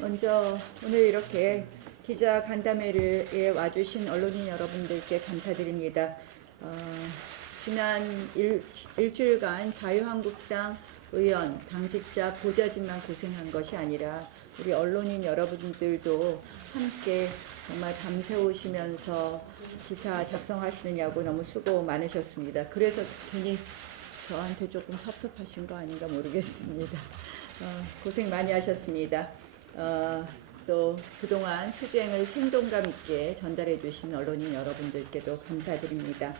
먼저 오늘 이렇게 기자 간담회에 와주신 언론인 여러분들께 감사드립니다. 지난 일주일간 자유한국당 의원, 당직자, 보좌진만 고생한 것이 아니라 우리 언론인 여러분들도 함께 정말 밤새우시면서 기사 작성하시느냐고 너무 수고 많으셨습니다. 그래서 괜히 저한테 조금 섭섭하신 거 아닌가 모르겠습니다. 고생 많이 하셨습니다. 또 그동안 투쟁을 생동감 있게 전달해 주신 언론인 여러분들께도 감사드립니다.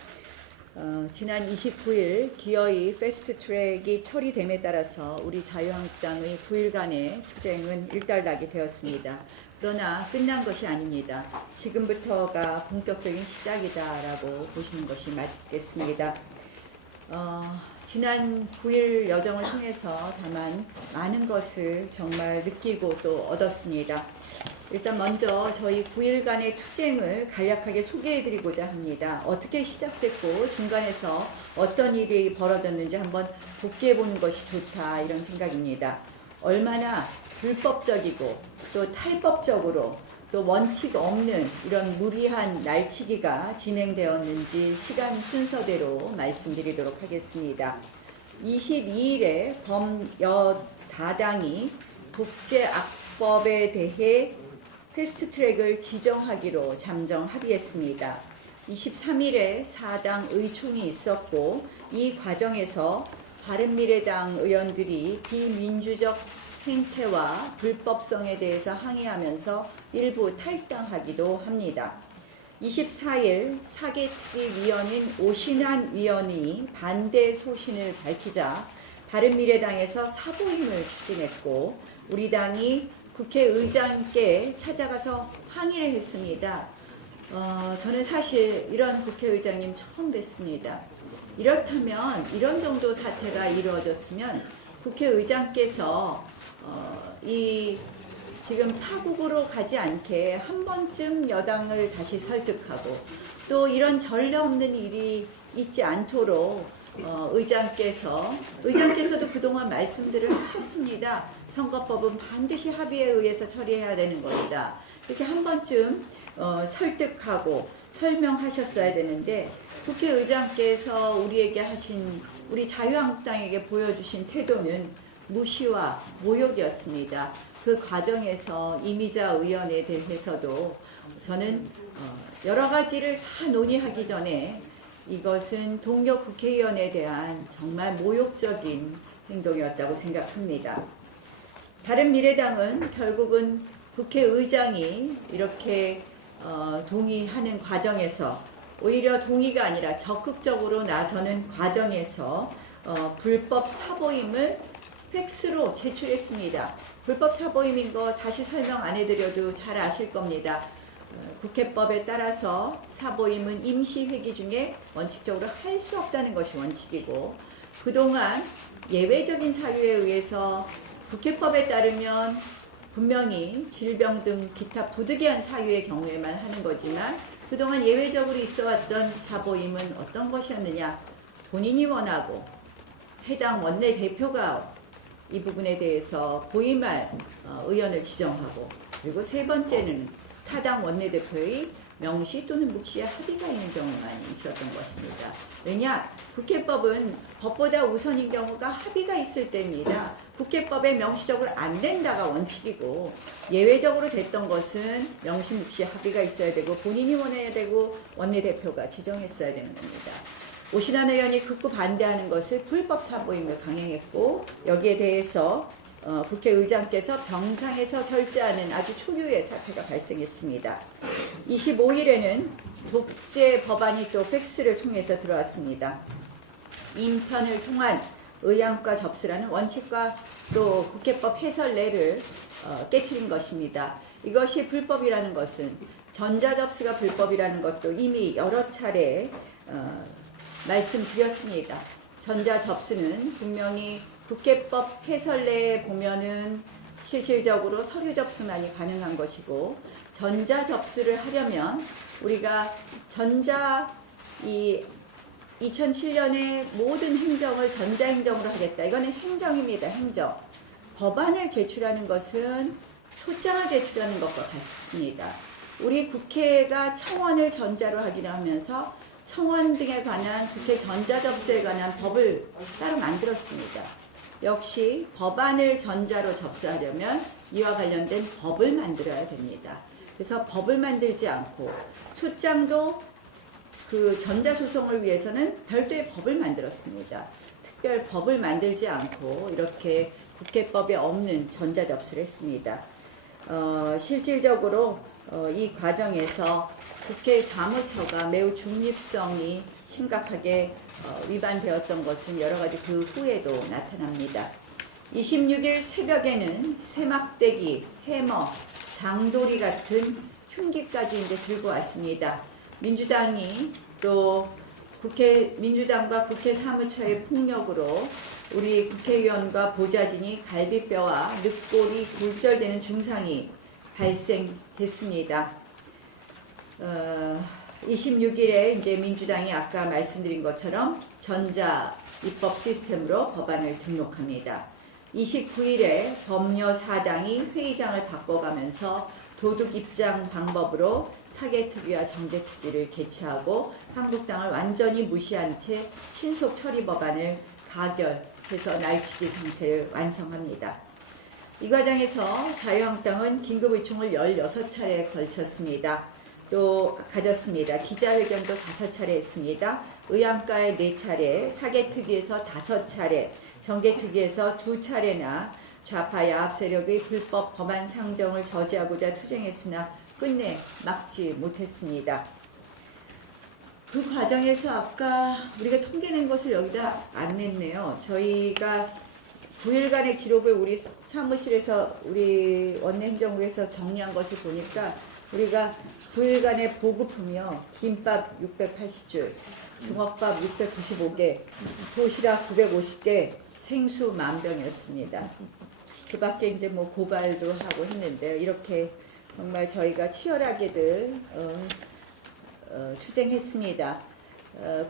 지난 29일 기어이 패스트트랙이 처리됨에 따라서 우리 자유한국당의 9일간의 투쟁은 일단락이 되었습니다. 그러나 끝난 것이 아닙니다. 지금부터가 본격적인 시작이다라고 보시는 것이 맞겠습니다. 지난 9일 여정을 통해서 다만 많은 것을 정말 느끼고 또 얻었습니다. 일단 먼저 저희 9일간의 투쟁을 간략하게 소개해드리고자 합니다. 어떻게 시작됐고 중간에서 어떤 일이 벌어졌는지 한번 복귀해보는 것이 좋다, 이런 생각입니다. 얼마나 불법적이고 또 탈법적으로 또 원칙 없는 이런 무리한 날치기가 진행되었는지 시간 순서대로 말씀드리도록 하겠습니다. 22일에 범여사당이 국제악법에 대해 패스트트랙을 지정하기로 잠정 합의했습니다. 23일에 4당 의총이 있었고 이 과정에서 바른미래당 의원들이 비민주적 행태와 불법성에 대해서 항의하면서 일부 탈당하기도 합니다. 24일 사개특위위원인 오신환 위원이 반대 소신을 밝히자 바른미래당에서 사보임을 추진했고 우리 당이 국회의장께 찾아가서 항의를 했습니다. 저는 사실 이런 국회의장님 처음 뵀습니다. 이렇다면 이런 정도 사태가 이루어졌으면 국회의장께서 이 지금 파국으로 가지 않게 한 번쯤 여당을 다시 설득하고 또 이런 전례 없는 일이 있지 않도록 의장께서도 그동안 말씀들을 하셨습니다. 선거법은 반드시 합의에 의해서 처리해야 되는 것이다. 이렇게 한 번쯤 설득하고 설명하셨어야 되는데 국회의장께서 우리에게 하신 우리 자유한국당에게 보여주신 태도는 무시와 모욕이었습니다. 그 과정에서 이미자 의원에 대해서도 저는 여러 가지를 다 논의하기 전에 이것은 동료 국회의원에 대한 정말 모욕적인 행동이었다고 생각합니다. 바른미래당은 결국은 국회의장이 이렇게 동의하는 과정에서 오히려 동의가 아니라 적극적으로 나서는 과정에서 불법 사보임을 팩스로 제출했습니다. 불법 사보임인 거 다시 설명 안 해드려도 잘 아실 겁니다. 국회법에 따라서 사보임은 임시회기 중에 원칙적으로 할 수 없다는 것이 원칙이고 그동안 예외적인 사유에 의해서 국회법에 따르면 분명히 질병 등 기타 부득이한 사유의 경우에만 하는 거지만 그동안 예외적으로 있어왔던 사보임은 어떤 것이었느냐, 본인이 원하고 해당 원내대표가 이 부분에 대해서 보임할 의원을 지정하고 그리고 세 번째는 타당 원내대표의 명시 또는 묵시의 합의가 있는 경우만 있었던 것입니다. 왜냐? 국회법은 법보다 우선인 경우가 합의가 있을 때입니다. 국회법에 명시적으로 안 된다가 원칙이고 예외적으로 됐던 것은 명시 묵시 합의가 있어야 되고 본인이 원해야 되고 원내대표가 지정했어야 되는 겁니다. 오신환 의원이 극구 반대하는 것을 불법 사보임을 강행했고 여기에 대해서 국회의장께서 병상에서 결재하는 아주 초유의 사태가 발생했습니다. 25일에는 독재 법안이 또 팩스를 통해서 들어왔습니다. 인편을 통한 의안과 접수라는 원칙과 또 국회법 해설례를 깨트린 것입니다. 이것이 불법이라는 것은 전자접수가 불법이라는 것도 이미 여러 차례 말씀드렸습니다. 전자접수는 분명히 국회법 해설례에 보면은 실질적으로 서류 접수만이 가능한 것이고 전자접수를 하려면 우리가 2007년에 모든 행정을 전자행정으로 하겠다. 이거는 행정입니다. 행정. 법안을 제출하는 것은 소장을 제출하는 것과 같습니다. 우리 국회가 청원을 전자로 하기로 하면서 청원 등에 관한 국회 전자접수에 관한 법을 따로 만들었습니다. 역시 법안을 전자로 접수하려면 이와 관련된 법을 만들어야 됩니다. 그래서 법을 만들지 않고 소장도 그 전자소송을 위해서는 별도의 법을 만들었습니다. 특별 법을 만들지 않고 이렇게 국회법에 없는 전자접수를 했습니다. 실질적으로 이 과정에서 국회 사무처가 매우 중립성이 심각하게 위반되었던 것은 여러 가지 그 후에도 나타납니다. 26일 새벽에는 쇠막대기, 해머, 장도리 같은 흉기까지 이제 들고 왔습니다. 민주당이 또 민주당과 국회 사무처의 폭력으로 우리 국회의원과 보좌진이 갈비뼈와 늑골이 굴절되는 중상이 발생했습니다. 26일에 이제 민주당이 아까 말씀드린 것처럼 전자 입법 시스템으로 법안을 등록합니다. 29일에 법녀 4당이 회의장을 바꿔가면서 도둑 입장 방법으로 사개특위와 정개특위를 개최하고 한국당을 완전히 무시한 채 신속 처리 법안을 가결해서 날치기 상태를 완성합니다. 이 과정에서 자유한국당은 긴급의총을 16차례에 걸쳤습니다. 또 가졌습니다. 기자회견도 5차례 했습니다. 의안가에 4차례, 사개특위에서 5차례, 정개특위에서 2차례나 좌파 야합 세력의 불법 법안 상정을 저지하고자 투쟁했으나 끝내 막지 못했습니다. 그 과정에서 아까 우리가 통계낸 것을 여기다 안 냈네요. 저희가 9일간의 기록을 우리 사무실에서 우리 원내행정부에서 정리한 것을 보니까 우리가 9일간의 보급품이요. 김밥 680줄, 주먹밥 695개, 도시락 950개, 생수 10,000병이었습니다. 그 밖에 이제 뭐 고발도 하고 했는데요. 이렇게 정말 저희가 치열하게들 투쟁했습니다.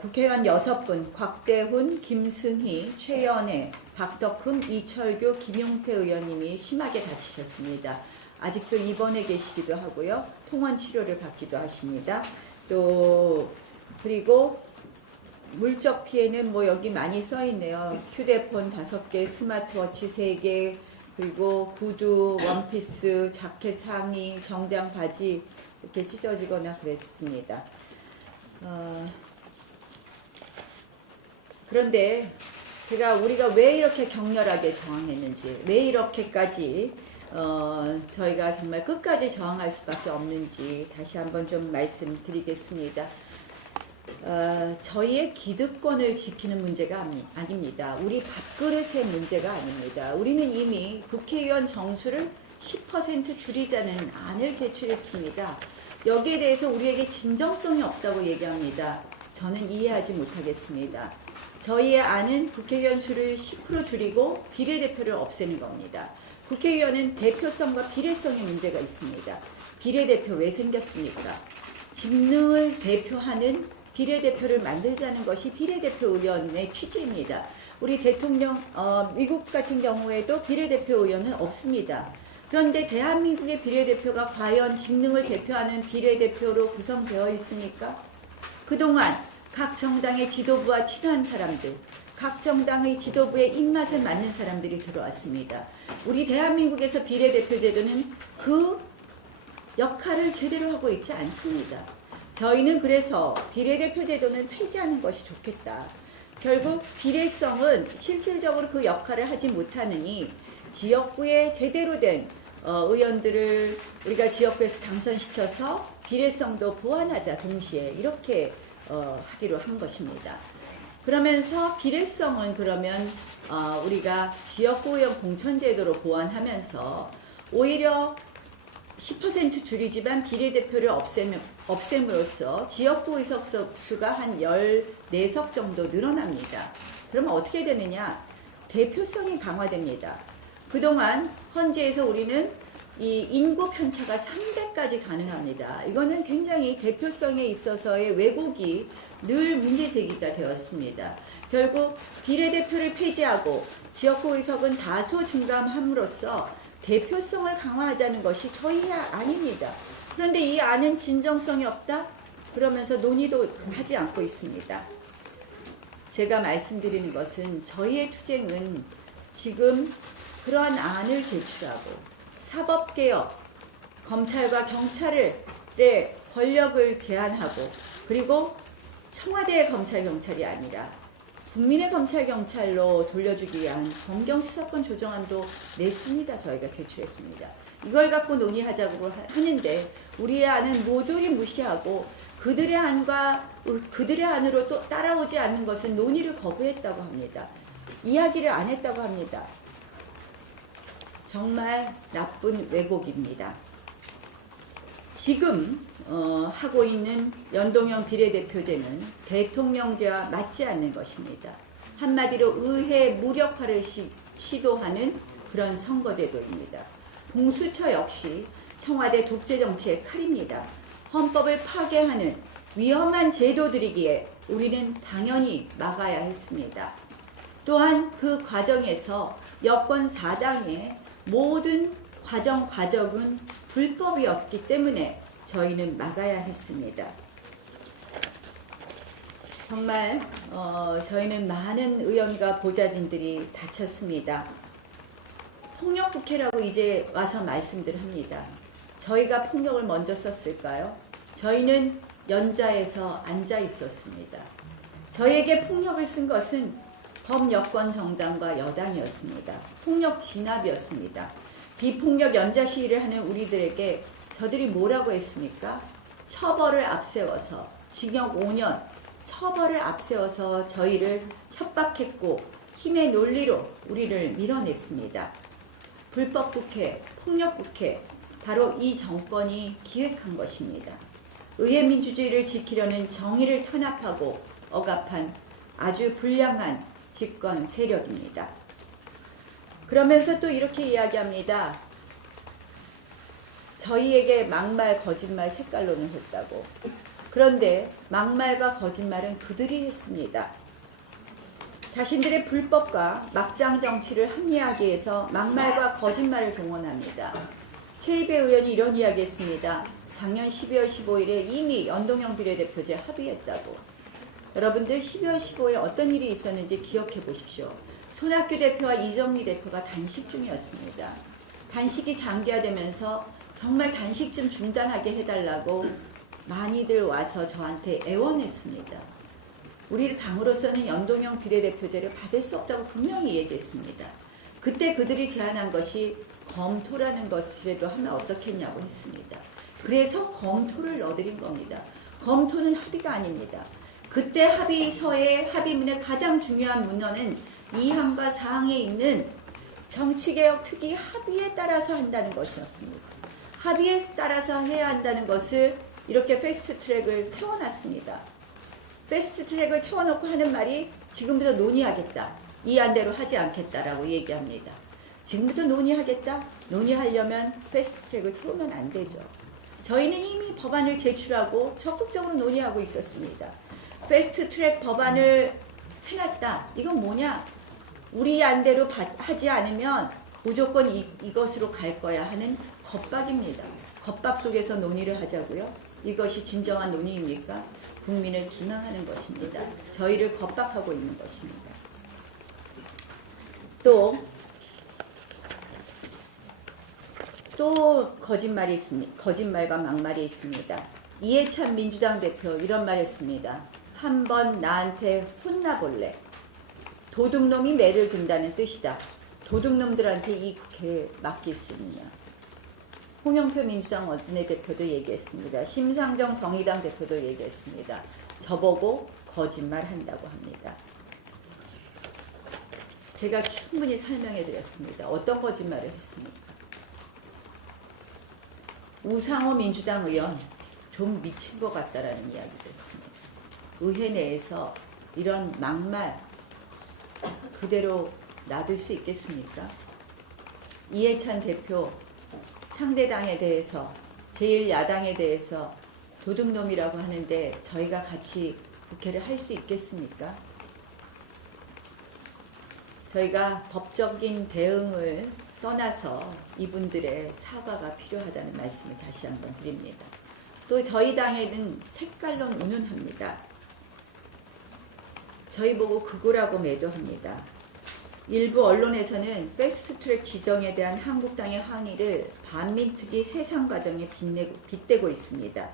국회의원 6분, 곽대훈, 김승희, 최연애, 박덕흠, 이철규, 김용태 의원님이 심하게 다치셨습니다. 아직도 입원해 계시기도 하고요. 통원 치료를 받기도 하십니다. 또 그리고 물적 피해는 뭐 여기 많이 써 있네요. 휴대폰 5개, 스마트워치 3개, 그리고 구두, 원피스, 자켓 상의, 정장 바지 이렇게 찢어지거나 그랬습니다. 그런데 우리가 왜 이렇게 격렬하게 저항했는지, 왜 이렇게까지 저희가 정말 끝까지 저항할 수밖에 없는지 다시 한번 좀 말씀드리겠습니다. 저희의 기득권을 지키는 문제가 아닙니다. 우리 밥그릇의 문제가 아닙니다. 우리는 이미 국회의원 정수를 10% 줄이자는 안을 제출했습니다. 여기에 대해서 우리에게 진정성이 없다고 얘기합니다. 저는 이해하지 못하겠습니다. 저희의 안은 국회의원 수를 10% 줄이고 비례대표를 없애는 겁니다. 국회의원은 대표성과 비례성의 문제가 있습니다. 비례대표 왜 생겼습니까? 직능을 대표하는 비례대표를 만들자는 것이 비례대표 의원의 취지입니다. 우리 대통령, 미국 같은 경우에도 비례대표 의원은 없습니다. 그런데 대한민국의 비례대표가 과연 직능을 대표하는 비례대표로 구성되어 있습니까? 그동안 각 정당의 지도부와 친한 사람들, 각 정당의 지도부의 입맛에 맞는 사람들이 들어왔습니다. 우리 대한민국에서 비례대표 제도는 그 역할을 제대로 하고 있지 않습니다. 저희는 그래서 비례대표 제도는 폐지하는 것이 좋겠다. 결국 비례성은 실질적으로 그 역할을 하지 못하느니 지역구에 제대로 된 의원들을 우리가 지역구에서 당선시켜서 비례성도 보완하자 동시에 이렇게 하기로 한 것입니다. 그러면서 비례성은 그러면 우리가 지역구 의원 공천제도로 보완하면서 오히려 10% 줄이지만 비례대표를 없앰으로써 지역구 의석 수가 한 14석 정도 늘어납니다. 그러면 어떻게 되느냐? 대표성이 강화됩니다. 그동안 헌재에서 우리는 이 인구 편차가 300까지 가능합니다. 이거는 굉장히 대표성에 있어서의 왜곡이 늘 문제 제기가 되었습니다. 결국 비례대표를 폐지하고 지역구 의석은 다소 증감함으로써 대표성을 강화하자는 것이 저희 아닙니다. 그런데 이 안은 진정성이 없다? 그러면서 논의도 하지 않고 있습니다. 제가 말씀드리는 것은 저희의 투쟁은 지금 그러한 안을 제출하고 사법개혁, 검찰과 경찰의 권력을 제한하고 그리고 청와대의 검찰 경찰이 아니라 국민의 검찰 경찰로 돌려주기 위한 검경수사권 조정안도 냈습니다. 저희가 제출했습니다. 이걸 갖고 논의하자고 하는데 우리의 안은 모조리 무시하고 그들의 안으로 또 따라오지 않는 것은 논의를 거부했다고 합니다. 이야기를 안 했다고 합니다. 정말 나쁜 왜곡입니다. 지금 하고 있는 연동형 비례대표제는 대통령제와 맞지 않는 것입니다. 한마디로 의회 무력화를 시도하는 그런 선거제도입니다. 공수처 역시 청와대 독재 정치의 칼입니다. 헌법을 파괴하는 위험한 제도들이기에 우리는 당연히 막아야 했습니다. 또한 그 과정에서 여권 4당의 모든 과정은 불법이었기 때문에 저희는 막아야 했습니다. 정말 저희는 많은 의원과 보좌진들이 다쳤습니다. 폭력국회라고 이제 와서 말씀들 합니다. 저희가 폭력을 먼저 썼을까요? 저희는 연좌에서 앉아 있었습니다. 저희에게 폭력을 쓴 것은 범여권 정당과 여당이었습니다. 폭력 진압이었습니다. 비폭력 연좌 시위를 하는 우리들에게 저들이 뭐라고 했습니까? 처벌을 앞세워서 징역 5년, 처벌을 앞세워서 저희를 협박했고 힘의 논리로 우리를 밀어냈습니다. 불법국회, 폭력국회, 바로 이 정권이 기획한 것입니다. 의회 민주주의를 지키려는 정의를 탄압하고 억압한 아주 불량한 집권 세력입니다. 그러면서 또 이렇게 이야기합니다. 저희에게 막말, 거짓말 색깔론을 했다고. 그런데 막말과 거짓말은 그들이 했습니다. 자신들의 불법과 막장 정치를 합리화하기 위해서 막말과 거짓말을 동원합니다. 최이배 의원이 이런 이야기했습니다. 작년 12월 15일에 이미 연동형 비례대표제 합의했다고. 여러분들 12월 15일 어떤 일이 있었는지 기억해 보십시오. 손학규 대표와 이정미 대표가 단식 중이었습니다. 단식이 장기화되면서 정말 단식 좀 중단하게 해달라고 많이들 와서 저한테 애원했습니다. 우리 당으로서는 연동형 비례대표제를 받을 수 없다고 분명히 얘기했습니다. 그때 그들이 제안한 것이 검토라는 것이라도 하면 어떻겠냐고 했습니다. 그래서 검토를 넣어드린 겁니다. 검토는 합의가 아닙니다. 그때 합의서의 합의문의 가장 중요한 문헌은 2항과 4항에 있는 정치개혁 특위 합의에 따라서 한다는 것이었습니다. 합의에 따라서 해야 한다는 것을 이렇게 패스트트랙을 태워놨습니다. 패스트트랙을 태워놓고 하는 말이 지금부터 논의하겠다. 이 안대로 하지 않겠다라고 얘기합니다. 지금부터 논의하겠다? 논의하려면 패스트트랙을 태우면 안 되죠. 저희는 이미 법안을 제출하고 적극적으로 논의하고 있었습니다. 패스트트랙 법안을 해놨다. 이건 뭐냐? 우리 안대로 하지 않으면 무조건 이것으로 갈 거야 하는 겁박입니다. 겁박 속에서 논의를 하자고요? 이것이 진정한 논의입니까? 국민을 기망하는 것입니다. 저희를 겁박하고 있는 것입니다. 또 거짓말이 있습니다. 거짓말과 막말이 있습니다. 이해찬 민주당 대표 이런 말 했습니다. 한번 나한테 혼나볼래. 도둑놈이 매를 든다는 뜻이다. 도둑놈들한테 이 개 맡길 수 있느냐. 홍영표 민주당 원내대표도 얘기했습니다. 심상정 정의당 대표도 얘기했습니다. 저보고 거짓말한다고 합니다. 제가 충분히 설명해 드렸습니다. 어떤 거짓말을 했습니까? 우상호 민주당 의원 좀 미친 것 같다라는 이야기도 했습니다. 의회 내에서 이런 막말 그대로 놔둘 수 있겠습니까? 이해찬 대표 상대당에 대해서 제1야당에 대해서 도둑놈이라고 하는데 저희가 같이 국회를 할 수 있겠습니까? 저희가 법적인 대응을 떠나서 이분들의 사과가 필요하다는 말씀을 다시 한번 드립니다. 또 저희 당에는 색깔론 운운합니다. 저희 보고 극우라고 매도합니다. 일부 언론에서는 패스트트랙 지정에 대한 한국당의 항의를 반민특위 해상 과정에 빗대고 있습니다.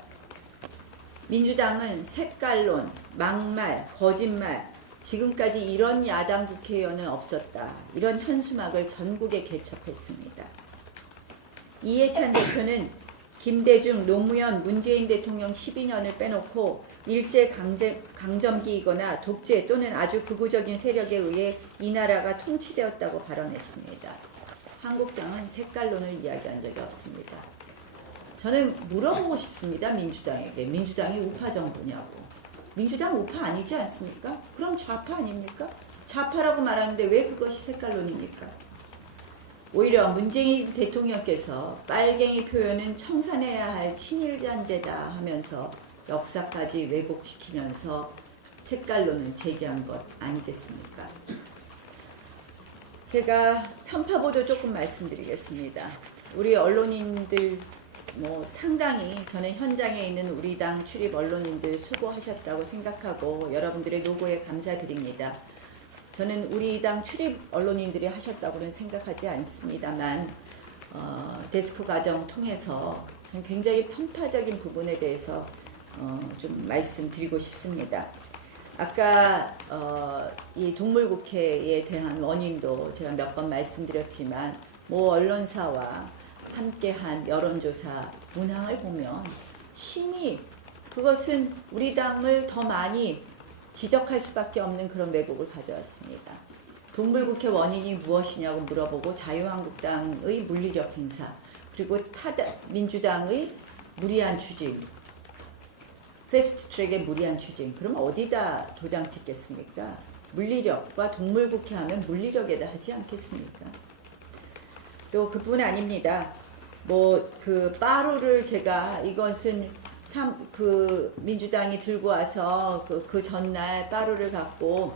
민주당은 색깔론, 막말, 거짓말, 지금까지 이런 야당 국회의원은 없었다. 이런 현수막을 전국에 개첩했습니다. 이해찬 대표는 김대중, 노무현, 문재인 대통령 12년을 빼놓고 일제강점기이거나 독재 또는 아주 극우적인 세력에 의해 이 나라가 통치되었다고 발언했습니다. 한국당은 색깔론을 이야기한 적이 없습니다. 저는 물어보고 싶습니다. 민주당에게. 민주당이 우파 정부냐고. 민주당 우파 아니지 않습니까? 그럼 좌파 아닙니까? 좌파라고 말하는데 왜 그것이 색깔론입니까? 오히려 문재인 대통령께서 빨갱이 표현은 청산해야 할 친일잔재다 하면서 역사까지 왜곡시키면서 색깔론을 제기한 것 아니겠습니까? 제가 편파보도 조금 말씀드리겠습니다. 우리 언론인들 상당히 저는 현장에 있는 우리 당 출입 언론인들 수고하셨다고 생각하고 여러분들의 노고에 감사드립니다. 저는 우리 당 출입 언론인들이 하셨다고는 생각하지 않습니다만 데스크 과정 통해서 저는 굉장히 편파적인 부분에 대해서 좀 말씀드리고 싶습니다. 아까 이 동물국회에 대한 원인도 제가 몇 번 말씀드렸지만 모 언론사와 함께한 여론조사 문항을 보면 심히 그것은 우리 당을 더 많이 지적할 수밖에 없는 그런 왜곡을 가져왔습니다. 동물국회 원인이 무엇이냐고 물어보고 자유한국당의 물리력 행사 그리고 민주당의 무리한 추진 패스트트랙의 무리한 추진 그럼 어디다 도장 찍겠습니까? 물리력과 동물국회 하면 물리력에다 하지 않겠습니까? 또 그뿐 아닙니다. 그 빠루를 제가 이것은 민주당이 들고 와서 그 전날 빠루를 갖고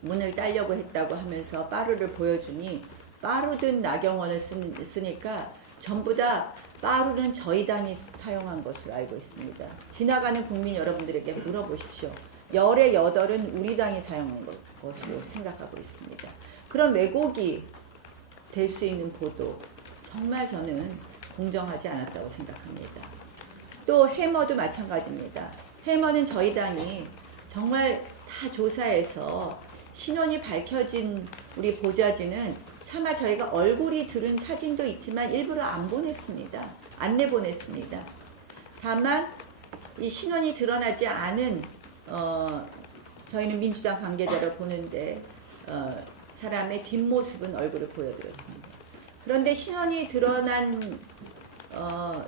문을 따려고 했다고 하면서 빠루를 보여주니 빠루든 나경원을 쓰니까 전부 다 빠루는 저희 당이 사용한 것으로 알고 있습니다. 지나가는 국민 여러분들에게 물어보십시오. 10의 8은 우리 당이 사용한 것으로 생각하고 있습니다. 그런 왜곡이 될 수 있는 보도 정말 저는 공정하지 않았다고 생각합니다. 또 해머도 마찬가지입니다. 해머는 저희 당이 정말 다 조사해서 신원이 밝혀진 우리 보좌진은 차마 저희가 얼굴이 들은 사진도 있지만 일부러 안 보냈습니다. 안 내보냈습니다. 다만 이 신원이 드러나지 않은 저희는 민주당 관계자를 보는데 사람의 뒷모습은 얼굴을 보여드렸습니다. 그런데 신원이 드러난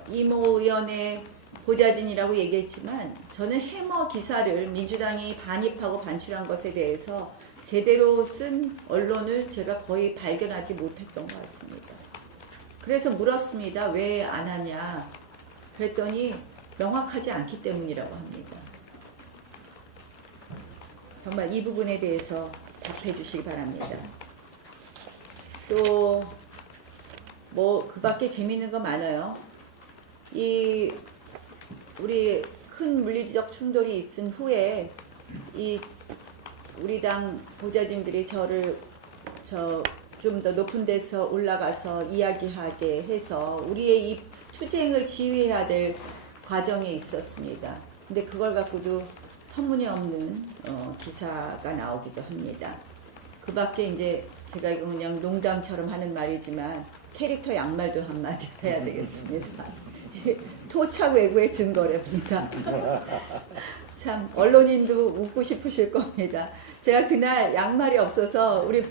이모 의원의 보좌진이라고 얘기했지만 저는 해머 기사를 민주당이 반입하고 반출한 것에 대해서 제대로 쓴 언론을 제가 거의 발견하지 못했던 것 같습니다. 그래서 물었습니다. 왜 안 하냐? 그랬더니 명확하지 않기 때문이라고 합니다. 정말 이 부분에 대해서 답해 주시기 바랍니다. 또 그 밖에 재미있는 거 많아요. 우리 큰 물리적 충돌이 있은 후에 우리 당 보좌진들이 저를 좀 더 높은 데서 올라가서 이야기하게 해서 우리의 이 투쟁을 지휘해야 될 과정에 있었습니다. 근데 그걸 갖고도 터무니없는 기사가 나오기도 합니다. 그 밖에 이제 제가 이거 그냥 농담처럼 하는 말이지만 캐릭터 양말도 한마디 해야 되겠습니다. 토착 왜구의 증거랍니다. 참 언론인도 웃고 싶으실 겁니다. 제가 그날 양말이 없어서 우리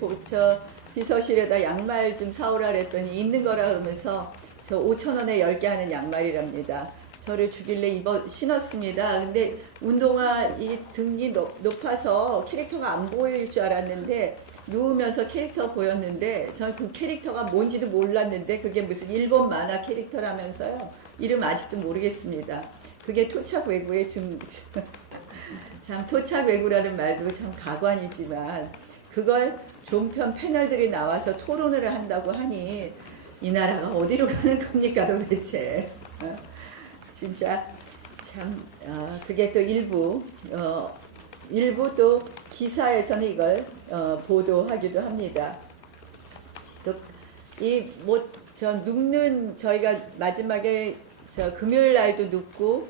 비서실에다 양말 좀 사오라 그랬더니 있는 거라 그러면서 저 5,000원에 10개 하는 양말이랍니다. 저를 주길래 신었습니다. 근데 운동화 이 등이 높아서 캐릭터가 안 보일 줄 알았는데 누우면서 캐릭터 보였는데 전 그 캐릭터가 뭔지도 몰랐는데 그게 무슨 일본 만화 캐릭터라면서요. 이름 아직도 모르겠습니다. 그게 토착 왜구의 참 토착 왜구라는 말도 참 가관이지만 그걸 종편 패널들이 나와서 토론을 한다고 하니 이 나라가 어디로 가는 겁니까 도대체. 진짜 참 그게 또 일부 또 기사에서는 이걸 보도하기도 합니다. 또 이 뭐 저 눕는 저희가 마지막에 저 금요일 날도 눕고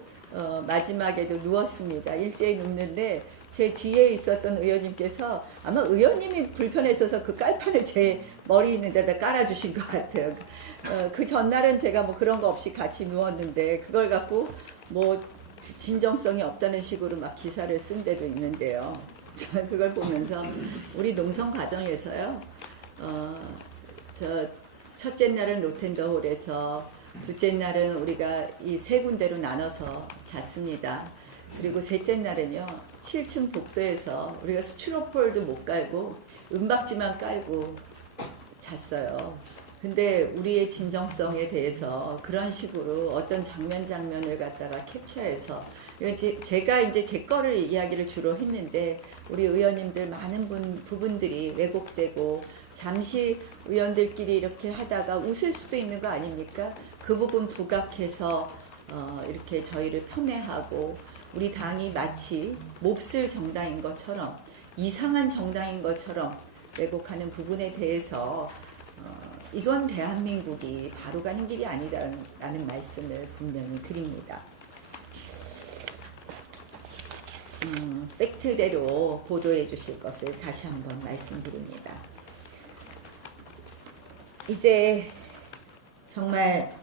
마지막에도 누웠습니다. 일제히 눕는데 제 뒤에 있었던 의원님께서 아마 의원님이 불편했어서 그 깔판을 제 머리 있는 데다 깔아주신 것 같아요. 그 전날은 제가 뭐 그런 거 없이 같이 누웠는데 그걸 갖고 뭐 진정성이 없다는 식으로 막 기사를 쓴 데도 있는데요. 저는 그걸 보면서 우리 농성 과정에서요. 저 첫째 날은 로텐더홀에서 둘째 날은 우리가 이 세 군데로 나눠서 잤습니다. 그리고 셋째 날은요 7층 복도에서 우리가 스티로폴도 못 깔고 은박지만 깔고 잤어요. 근데 우리의 진정성에 대해서 그런 식으로 어떤 장면을 갖다가 캡처해서 제가 이제 제 거를 이야기를 주로 했는데 우리 의원님들 많은 부분들이 왜곡되고 잠시 의원들끼리 이렇게 하다가 웃을 수도 있는 거 아닙니까? 그 부분 부각해서 이렇게 저희를 폄훼하고 우리 당이 마치 몹쓸 정당인 것처럼 이상한 정당인 것처럼 왜곡하는 부분에 대해서 이건 대한민국이 바로 가는 길이 아니라는 말씀을 분명히 드립니다. 팩트대로 보도해 주실 것을 다시 한번 말씀드립니다. 이제 정말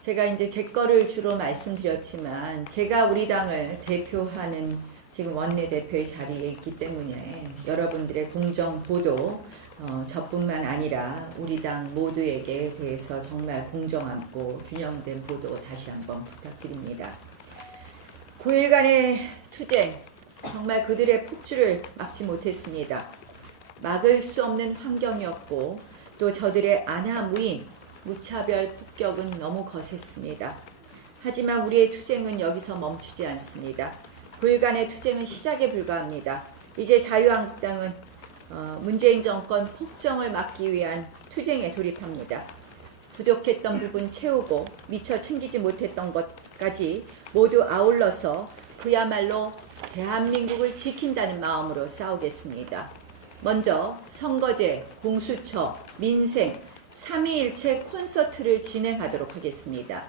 제가 이제 제 거를 주로 말씀드렸지만 제가 우리 당을 대표하는 지금 원내대표의 자리에 있기 때문에 여러분들의 공정 보도 저뿐만 아니라 우리 당 모두에게 대해서 정말 공정하고 균형된 보도 다시 한번 부탁드립니다. 9일간의 투쟁 정말 그들의 폭주를 막지 못했습니다. 막을 수 없는 환경이었고 또 저들의 안하무인 무차별 폭격은 너무 거셌습니다. 하지만 우리의 투쟁은 여기서 멈추지 않습니다. 9일간의 투쟁은 시작에 불과합니다. 이제 자유한국당은 문재인 정권 폭정을 막기 위한 투쟁에 돌입합니다. 부족했던 부분 채우고 미처 챙기지 못했던 것까지 모두 아울러서 그야말로 대한민국을 지킨다는 마음으로 싸우겠습니다. 먼저 선거제, 공수처, 민생, 3.2일체 콘서트를 진행하도록 하겠습니다.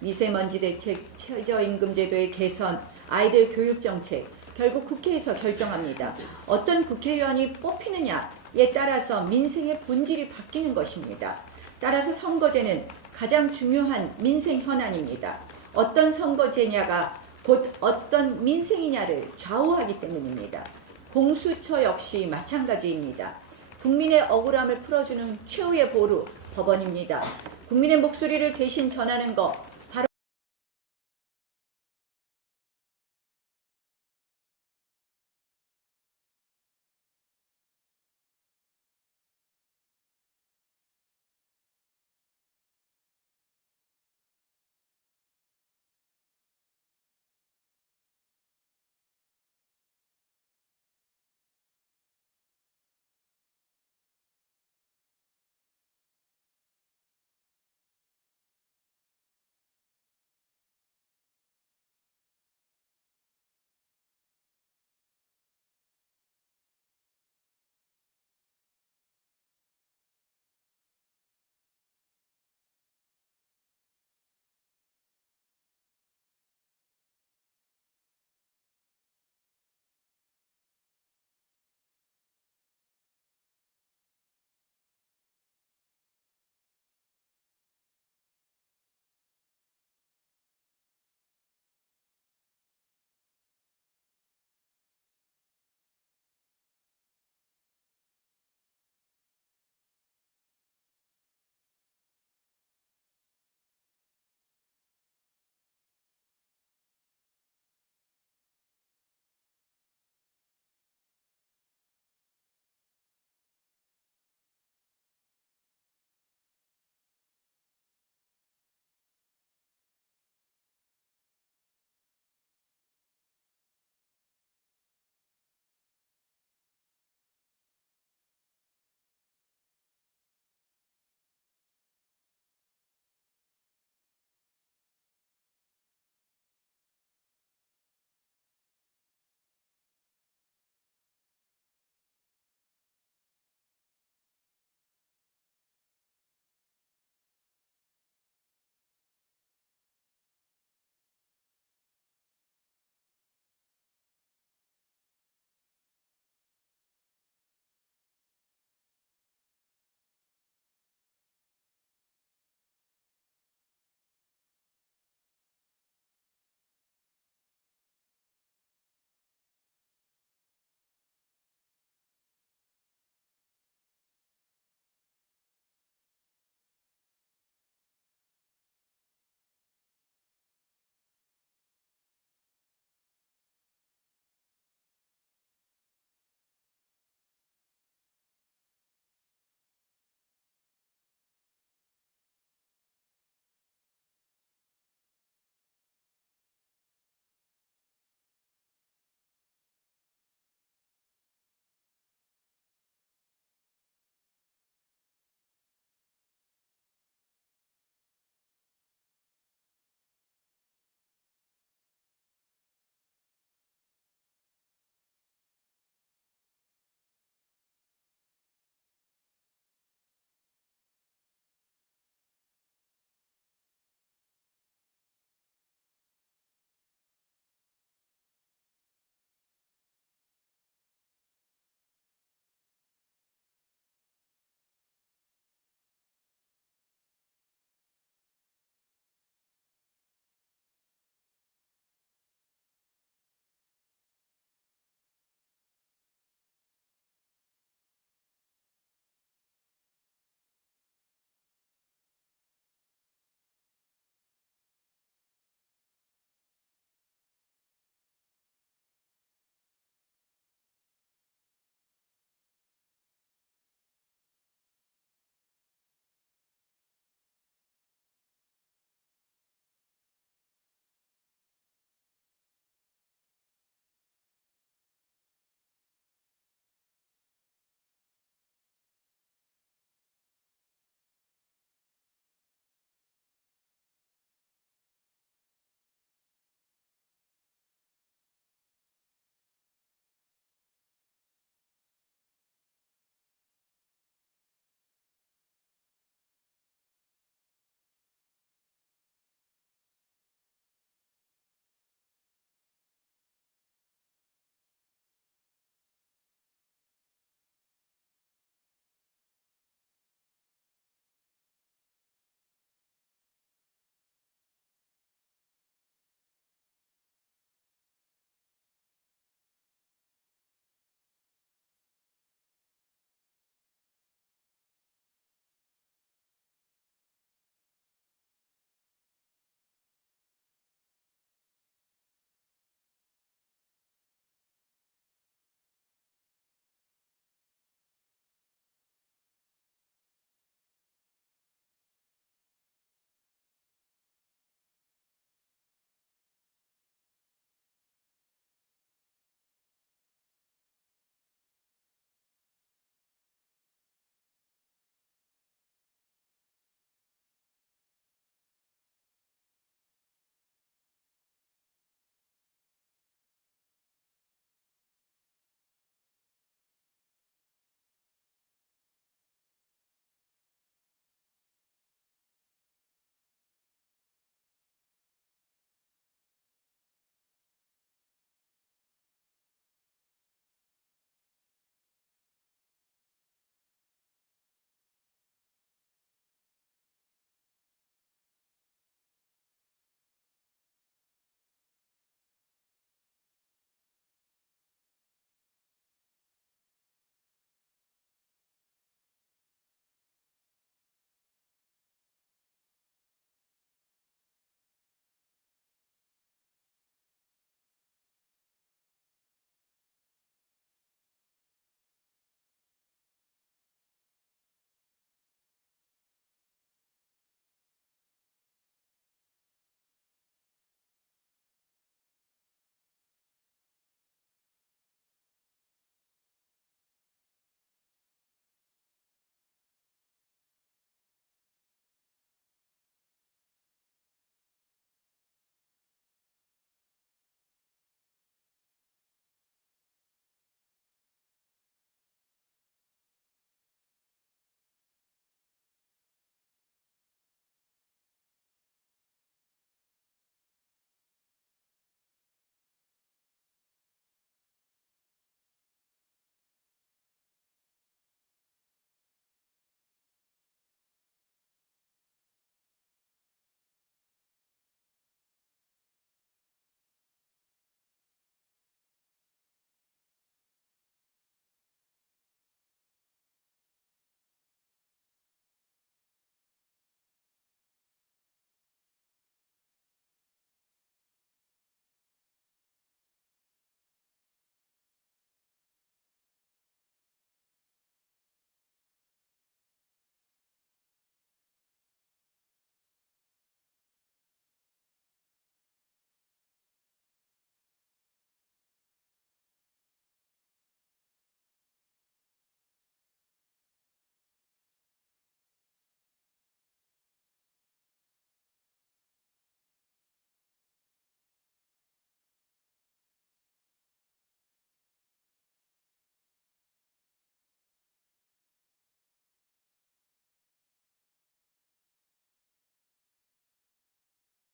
미세먼지 대책, 최저임금제도의 개선, 아이들 교육정책, 결국 국회에서 결정합니다. 어떤 국회의원이 뽑히느냐에 따라서 민생의 본질이 바뀌는 것입니다. 따라서 선거제는 가장 중요한 민생 현안입니다. 어떤 선거제냐가 곧 어떤 민생이냐를 좌우하기 때문입니다. 공수처 역시 마찬가지입니다. 국민의 억울함을 풀어주는 최후의 보루, 법원입니다. 국민의 목소리를 대신 전하는 것,